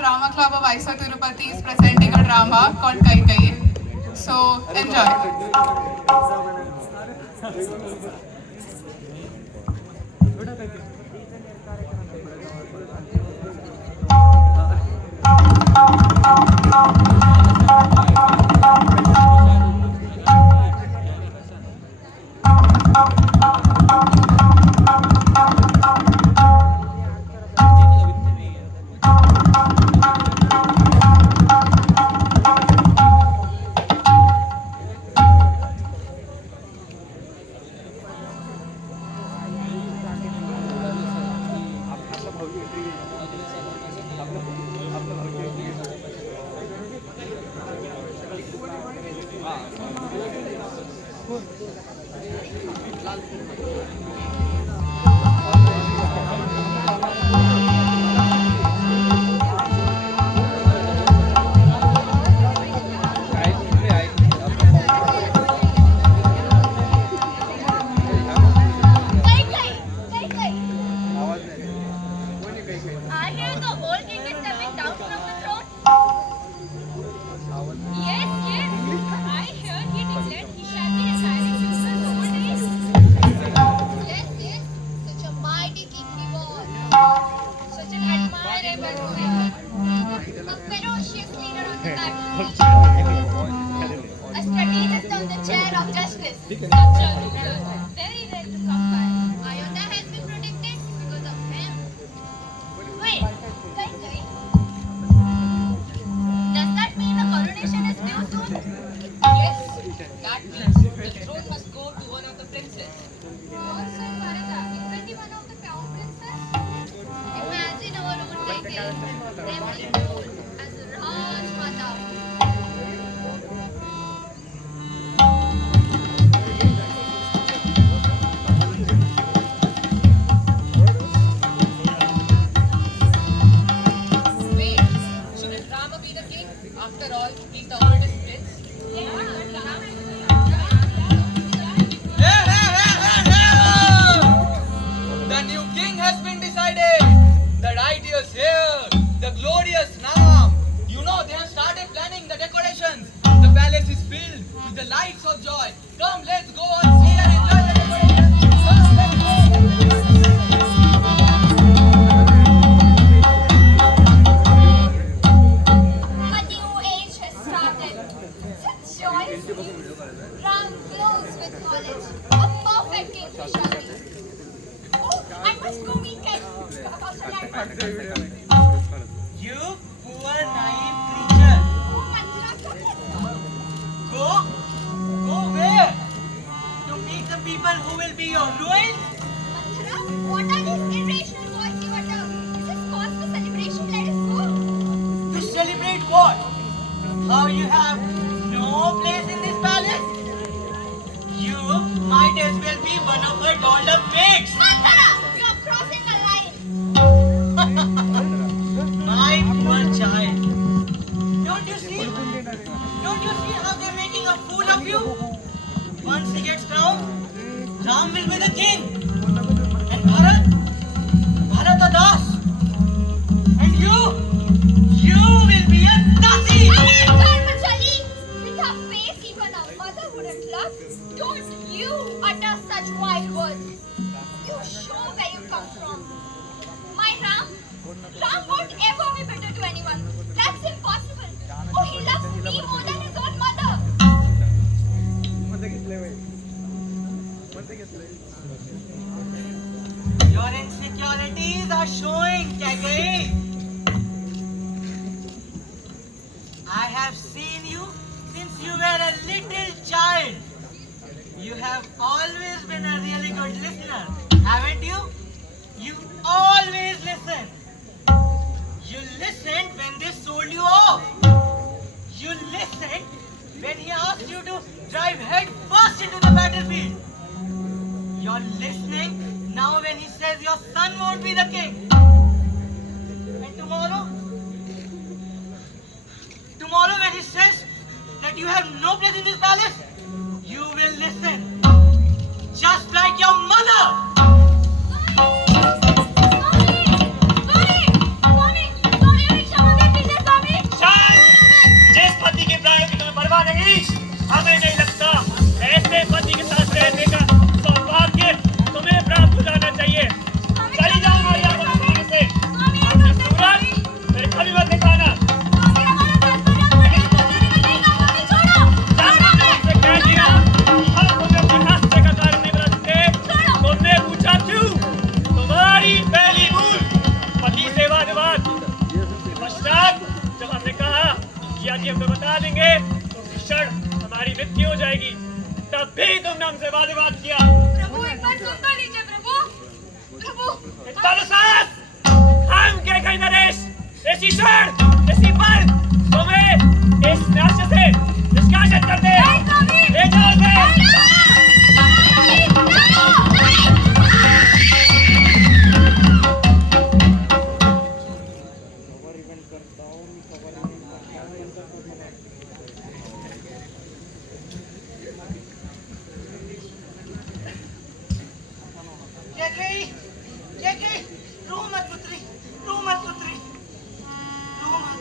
Drama Club of ISO Tirupati is presenting a drama called Kai Kai. So enjoy. I hear the old king is stepping down from the throne. Yes, yes. I hear he declared he shall be retiring from the old days. Yes, yes. Such a mighty king he was. Such an admirable ruler. A ferocious leader on the battlefield. A strategist on the chair of justice. Such a ruler. Very rare to come by. Ayodhya has been protected because of him. Wait, Kai Kai. Does that mean the coronation is due soon? Yes, that means the throne must go to one of the princes. Oh, so Bharata, you will be one of the crown princes? Imagine our own Kai Kai, reveling role as Rajmata. Wait, shouldn't Rama be the king? After all, he's the oldest prince. Hey, hey, hey, hey, hey! The new king has been decided. The right is here. The glorious Nam. You know they have started planning the decorations. The palace is filled with the lights of joy. Come, let's go and see and enjoy the decorations. Come, let's A new age has started. Such joy is new. Ram glows with knowledge. A perfect king we shall be. Oh, I must go meet Kai. You poor naive creature. Oh, Manjula, what Go? Go where? To meet the people who will be your ruin? Manjula, what are these irrational voices you utter? Is this cause for celebration? Let us go. To celebrate what? How you have no place in this palace? You might as well be one of her dollop pigs. Manjula, you are crossing the line. My poor child. Don't you see? Don't you see how they're making a fool of you? Once he gets crowned, Ram will be the king. And Bharat? Bharata Das. And you will be a Dasi. Alas, Manjali, with a face even a mother wouldn't love, don't you utter such wild words. You show where you come from. My Ram won't ever be bitter to anyone. That's impossible. Oh, he loves me more than his own mother. Your insecurities are showing, Kage. I have seen you since you were a little child. You have always been a really good listener, haven't you? You always listen. You listened when they sold you off. You listened when he asked you to drive head first into the battlefield. You're listening now when he says your son won't be the king. And tomorrow when he says that you have no place in this palace, you will listen. Just like your mother. Sorry, Riksha Mother, जिया जी हमको बता देंगे तो उसी क्षण हमारी मृत्यु हो जाएगी। तब भी तुमने हमसे वादे बात किया। प्रभु एक बार सुन तो लीजिए प्रभु। प्रभु तदसास हम क्या कहीं नरेश इस ईश्वर इसी पर तुम्हें इस राष्ट्र से निष्कासित कर दे। ले जाओ उसे। रो मत पुत्री, रो मत पुत्री, रो मत।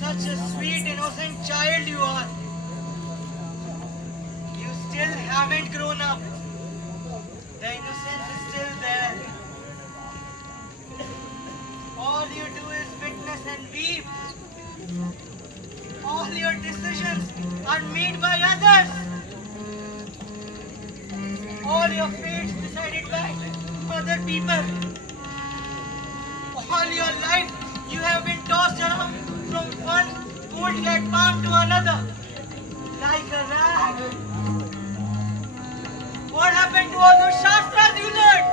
Such a sweet, innocent child you are. You still haven't grown up. The innocence is still there. All you do is witness and weep. All your decisions are made by others. All your fates decided by other people. All your life you have been tossed around from one gold platform to another like a rag. What happened to all those shastras you learned?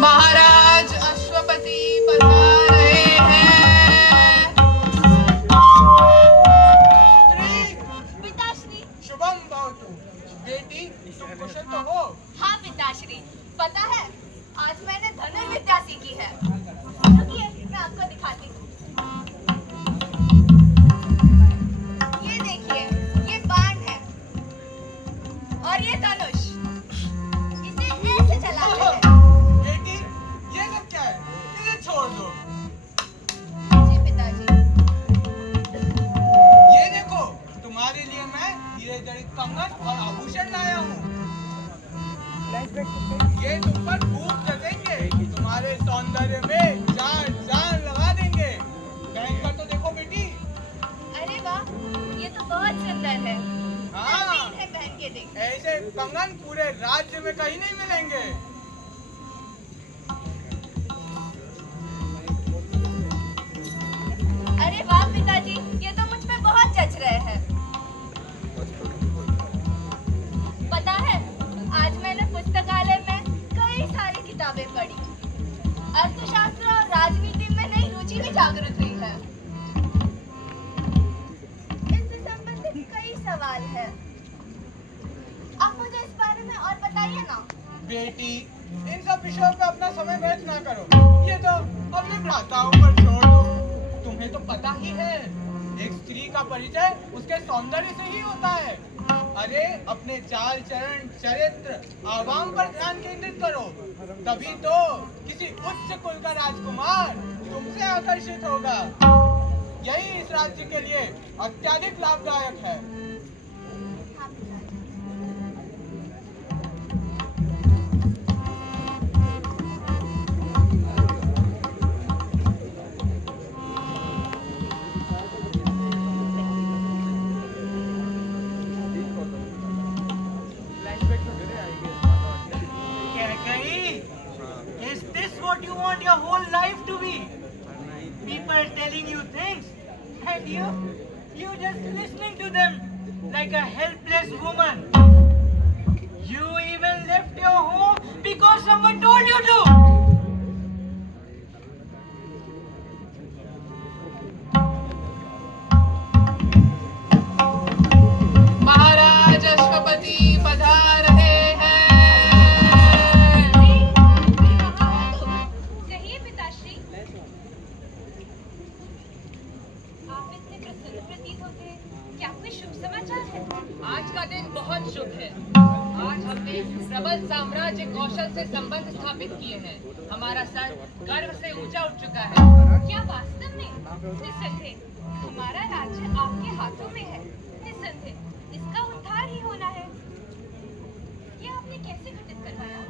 महाराज अश्वपति पधार रहे हैं। पिताश्री। शुभम भवतु। बेटी तुम कुशल तो हो? हाँ पिताश्री, पता है आज मैंने धनुर्विद्या सीखी है। रुकिए मैं आपको दिखाती हूँ। ये देखिए, ये बाण है और ये धनुष। इसे ऐसे चलाते हैं। बेटी ये सब क्या है? इसे छोड़ दो। जी पिताजी। ये देखो तुम्हारे लिए मैं हीरे जड़ित कंगन और आभूषण लाया हूँ। ये तुम पर खूब जचेंगे, तुम्हारे सौंदर्य में जान लगा देंगे। पहन कर तो देखो बेटी। अरे वाह, ये तो बहुत सुंदर है। हाँ। मैं भी इन्हें पहन के देखती हूँ। ऐसे कंगन पूरे राज्य में कहीं नहीं मिलेंगे। अरे वाह पिताजी, ये तो मुझ पे बहुत जच रहे हैं। पता है आज मैंने पुस्तकालय में कई सारी किताबें पढ़ी। अर्थशास्त्र और राजनीति में नई रुचि भी जागृत हुई है। इससे संबंधित कई सवाल है। आप मुझे इस बारे में और बताइए ना। बेटी इन सब विषयों पे अपना समय व्यर्थ ना करो। ये तो अपने भ्राताओं पर छोड़ दो। तुम्हें तो पता ही है एक स्त्री का परिचय उसके सौंदर्य से ही होता है। अरे अपने चाल चरण चरित्र आवाम पर ध्यान केंद्रित करो, तभी तो किसी उच्च कुल का राजकुमार तुमसे आकर्षित होगा। यही इस राज्य के लिए अत्यधिक लाभदायक है। Is this what you want your whole life to be? People telling you things and you just listening to them like a helpless woman. You even left your home because someone told you to. महाराज अश्वपति पधार रहे हैं। कहिए पिताश्री। आप इतने प्रसन्न प्रतीत होते हैं। क्या कोई शुभ समाचार है? आज का दिन बहुत शुभ है। आज हमने प्रबल साम्राज्य कौशल से संबंध स्थापित किए हैं। हमारा सर गर्व से ऊंचा उठ चुका है। क्या वास्तव में? निसंदेह हमारा राज्य आपके हाथों में है। निसंदेह इसका उद्धार ही होना है। ये आपने कैसे घटित करवाया?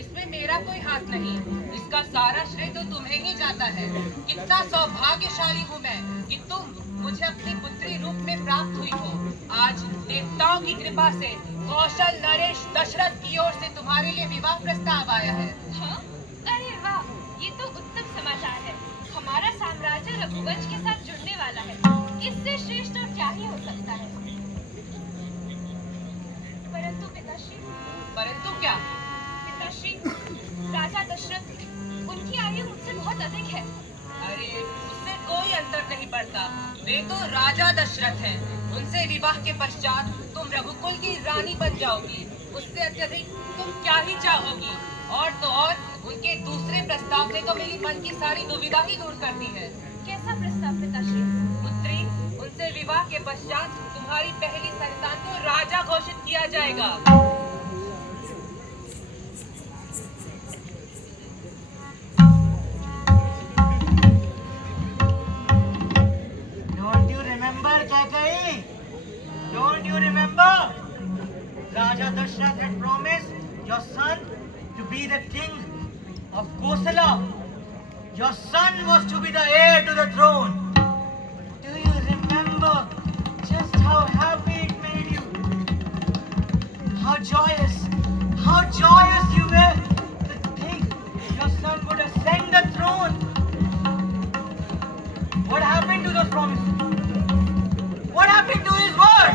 इसमें में मेरा कोई हाथ नहीं। इसका सारा श्रेय तो तुम्हें ही जाता है। कितना सौभाग्यशाली हूँ मैं कि तुम मुझे अपनी पुत्री रूप में प्राप्त हुई हो। आज देवताओं की कृपा से कौशल नरेश दशरथ की ओर से तुम्हारे लिए विवाह प्रस्ताव आया है। हाँ? अरे वाह, ये तो उत्तम समाचार है। हमारा साम्राज्य रघुवंश के साथ जुड़ने वाला है। इससे श्रेष्ठ और क्या ही हो सकता है। परंतु पिताश्री, परंतु क्या? पिताश्री, राजा दशरथ, उनकी आयु मुझसे बहुत अधिक है। अरे उससे कोई अंतर नहीं पड़ता। वे तो राजा दशरथ हैं। उनसे विवाह के पश्चात तुम रघुकुल की रानी बन जाओगी। उससे अत्यधिक तुम क्या ही चाहोगी? और तो और उनके दूसरे प्रस्ताव ने तो मेरी मन की सारी दुविधा ही दूर कर दी है। कैसा प्रस्ताव पिताश्री? पुत्री, उनसे विवाह के पश्चात तुम्हारी पहली संतान को राजा घोषित किया जाएगा। Don't you remember, Kakai? Don't you remember? Raja Dashrath had promised your son to be the king of Kosala. Your son was to be the heir to the throne. Do you remember just how happy it made you? How joyous you were to think your son would ascend the throne. What happened to those promises? What happened to his word?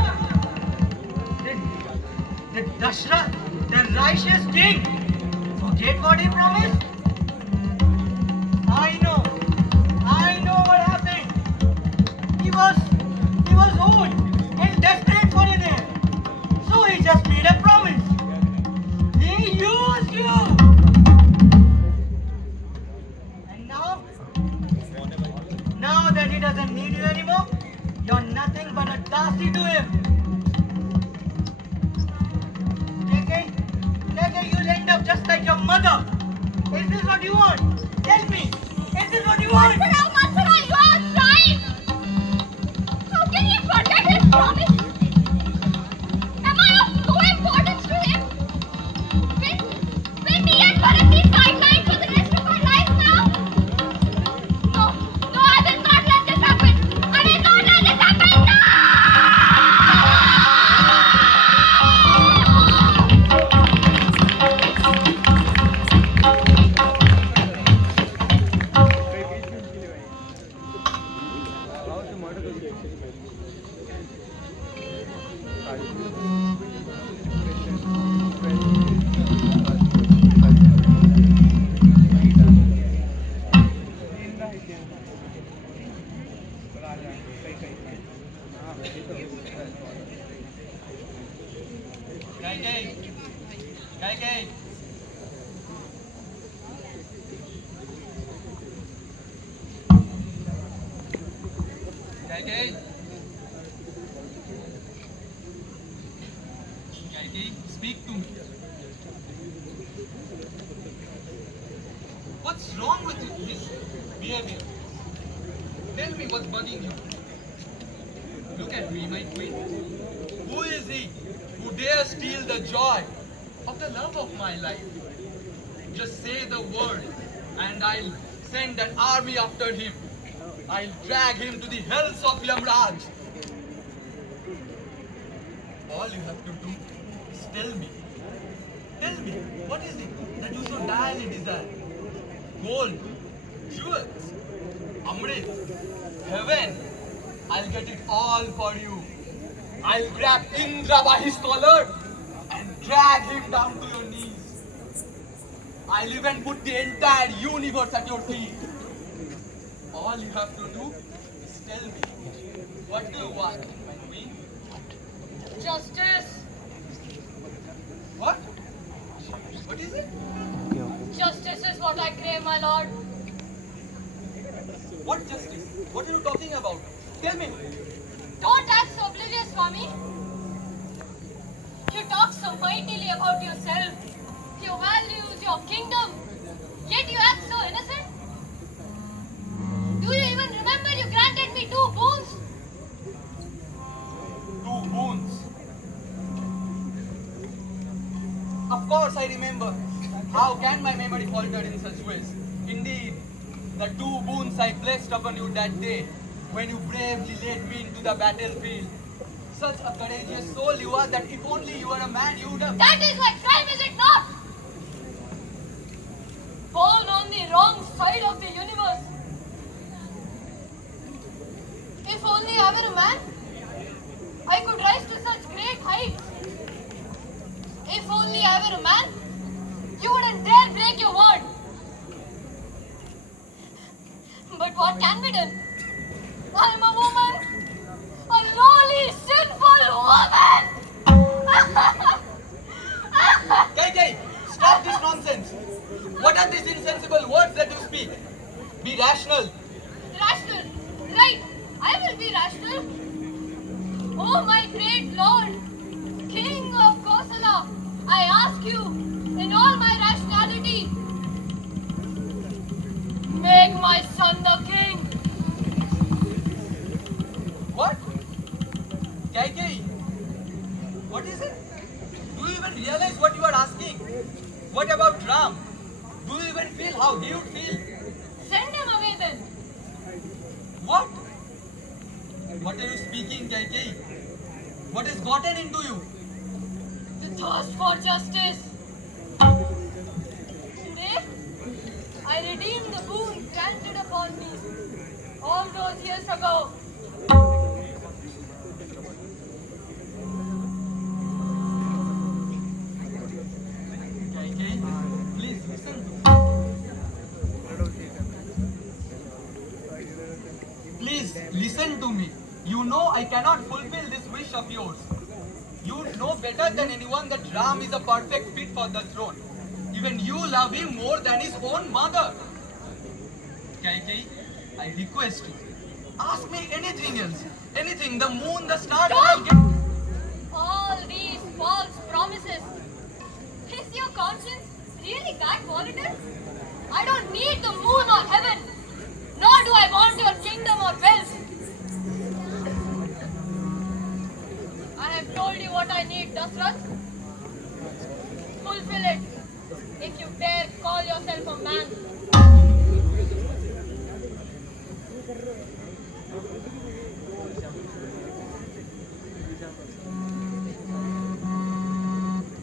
Did Dashrath, the righteous king, forget what he promised? I know what happened. He was old and desperate for an heir. So he just made a promise. He used you. And now that he doesn't need you anymore, you're nothing but a Dasi to him. KK, you'll end up just like your mother. Is this what you want? Tell me, is this what you want? Mansura, you are right. How can he forget his promise? Am I of no importance to him? Will me and Bharat be sidelined for the rest of our lives now? No, I will not let this happen. I will not let this happen. No! KK. KK, speak to me. What's wrong with his behavior? Tell me what's bugging you. Look at me, my queen. Who is he who dares steal the joy of the love of my life? Just say the word and I'll send an army after him. I'll drag him to the hells of Yamraj. All you have to do is tell me. Tell me, what is it that you so direly desire? Gold, jewels, Amrit, heaven. I'll get it all for you. I'll grab Indra by his collar and drag him down to your knees. I'll even put the entire universe at your feet. All you have to do is tell me, what do you want, my queen? Justice! What? What is it? Justice is what I crave, my lord. What justice? What are you talking about? Tell me. Don't act so oblivious, Swami. You talk so mightily about yourself, your values, your kingdom, yet you act so innocent. Do you even remember you granted me 2 boons? 2 boons. Of course I remember. How can my memory falter in such ways? Indeed, the two boons I placed upon you that day, when you bravely led me into the battlefield. Such a courageous soul you are that if only you were a man, you would have... That is my crime, is it not? Born on the wrong side of the universe. If only I were a man, I could rise to such great heights. If only I were a man, you wouldn't dare break your word. But what can be done? I'm a woman. A lowly, sinful woman! Kai, stop this nonsense. What are these insensible words that you speak? Be rational. Rational. Right. I will be rational. Oh, my great lord, King of Kosala, I ask you, in all my rationality, make my son the king. What? Kai, what is it? Do you even realize what you are asking? What about Ram? Do you even feel how he would feel? Send him away then. What? What are you speaking, Kai? What has gotten into you? The thirst for justice. Today, I redeemed the boon granted upon me all those years ago. Kai, please listen. Please listen to me. You know I cannot fulfill this wish of yours. You know better than anyone that Ram is a perfect fit for the throne. Even you love him more than his own mother. Kai, I request you. Ask me anything else. Anything, the moon, the stars, and I'll get... All these false promises. Is your conscience really that volatile? I don't need the moon or heaven, nor do I want your kingdom or wealth. I have told you what I need, Dasrath. Fulfill it, if you dare call yourself a man.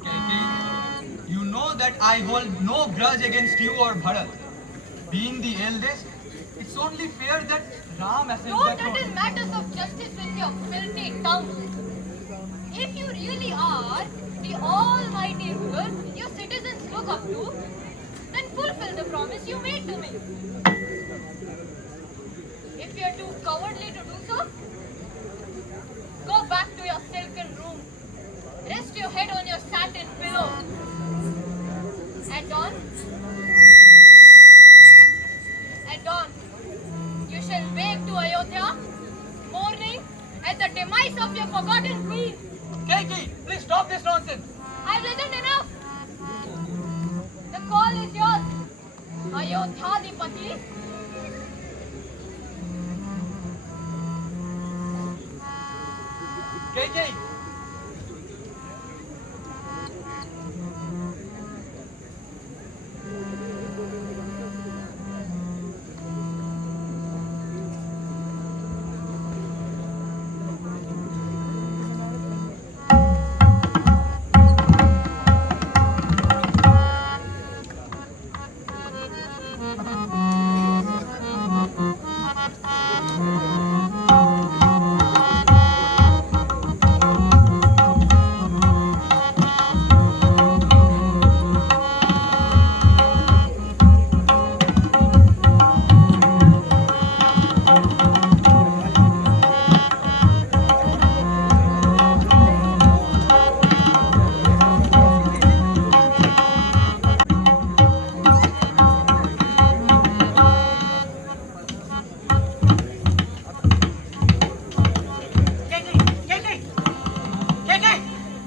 Kaikeyi, you know that I hold no grudge against you or Bharat. Being the eldest, it's only fair that Ram ascends the Don't throne. settle matters of justice with your filthy tongue. If you really are the almighty ruler your citizens look up to, then fulfill the promise you made to me. If you are too cowardly to do so, go back to your silken room. Rest your head on your satin pillow. At dawn, you shall wake to Ayodhya, mourning at the demise of your forgotten queen. Kaikeyi, please stop this nonsense. I've listened enough. The call is yours, Ayodhyadipati. Kaikeyi.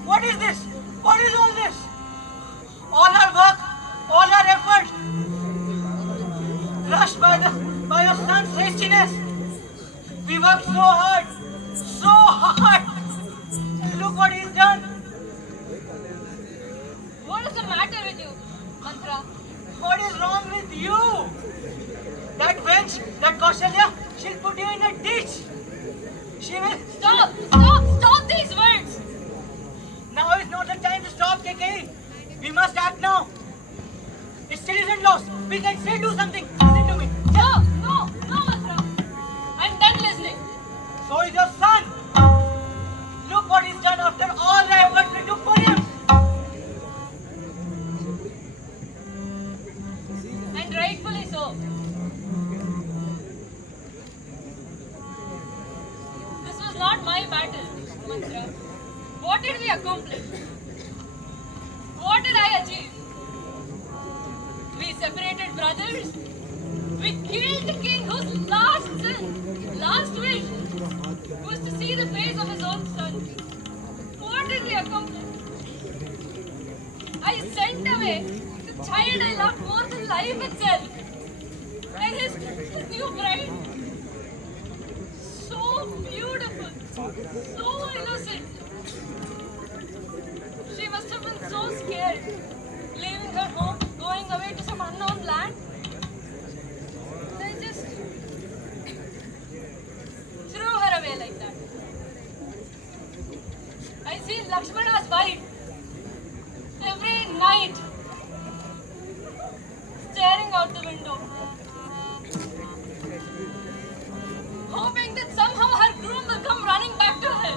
What is this? What is all this? All our work, all our effort, crushed by your son's hastiness. We worked so hard, so hard. Look what he's done. What is the matter with you, mantra. What is wrong with you? That wench, that Kaushalya, she'll put you in a ditch. She will. Stop these words. Now is not the time to stop, KK. We must act now. It's citizen laws. We can still do something. Listen to me. No, mantra. I'm done listening. So is your son. Look what he's done after all the efforts we took for him. And rightfully so. This was not my battle, Mantra. What did we accomplish? What did I achieve? We separated brothers. We killed the king whose last wish was to see the face of his own son. What did we accomplish? I sent away the child I loved more than life itself. And his new bride. So beautiful. So innocent. She must have been so scared. Leaving her home, going away to some unknown land. They just threw her away like that. I see Lakshmana's wife every night staring out the window, hoping that somehow her groom will come running back to her,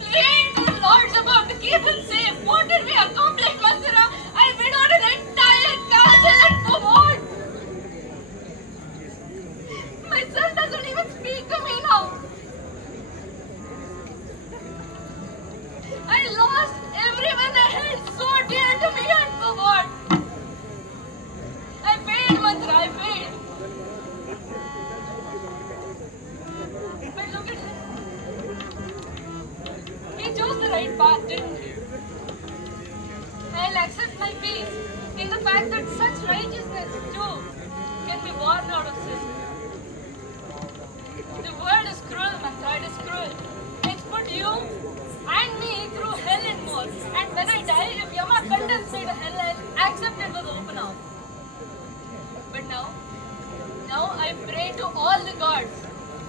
praying to the lords above to keep him safe. What did we accomplish, Mantra? I widowed an entire castle and for what? My son doesn't even speak to me now. I lost everyone I held so dear to me, and for what? I failed, Mantra, I failed. But look at him. He chose the right path, didn't he? I'll accept my peace in the fact that such righteousness too can be born out of sin. The world is cruel, Mantra, it is cruel. It's put you and me through hell and more. And when I die, if Yama condemns me to hell, I'll accept it with open arms. But now I pray to all the gods,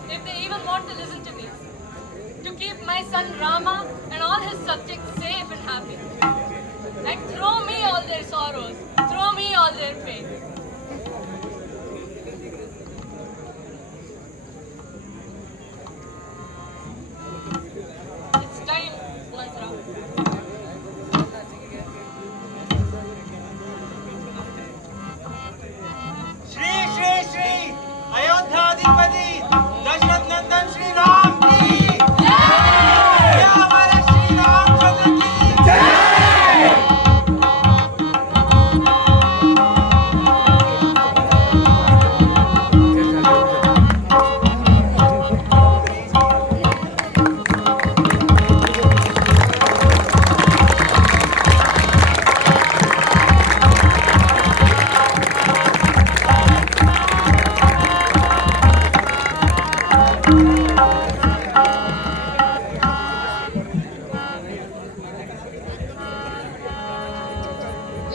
if they even want to listen to me, to keep my son Rama and all his subjects safe and happy. And throw me all their sorrows, throw me all their pain. It's time, Mantra. Shri Shri Shri अयोध्याधिपति Dasharath नंदन श्री राम की जय। हमारे श्री रामचंद्र की जय।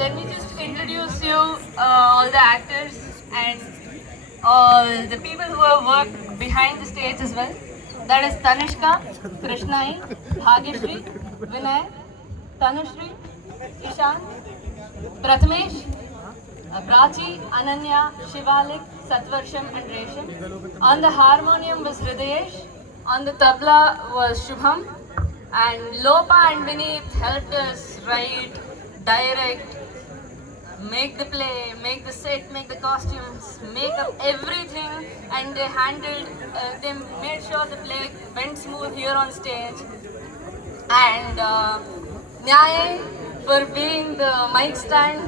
Let me just introduce you all the actors and all the people who have worked behind the stage as well. That is Tanishka, Krishnai, Bhagyashri, Vinay, Tanushri, Ishan, Prathamesh, Prachi, Ananya, Shivalik, Satvarsham and Resham. On the harmonium was Hridayesh. On the tabla was Shubham. And Lopa and Vineet helped us write, direct, make the play, make the set, make the costumes, make up everything, and they handled, they made sure the play went smooth here on stage. And Nyay for being the mic stand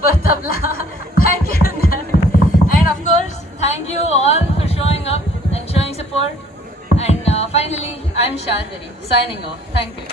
for tabla. Thank you, Nyay. And of course, thank you all for showing up and showing support. And finally, I'm Sharvari, signing off. Thank you.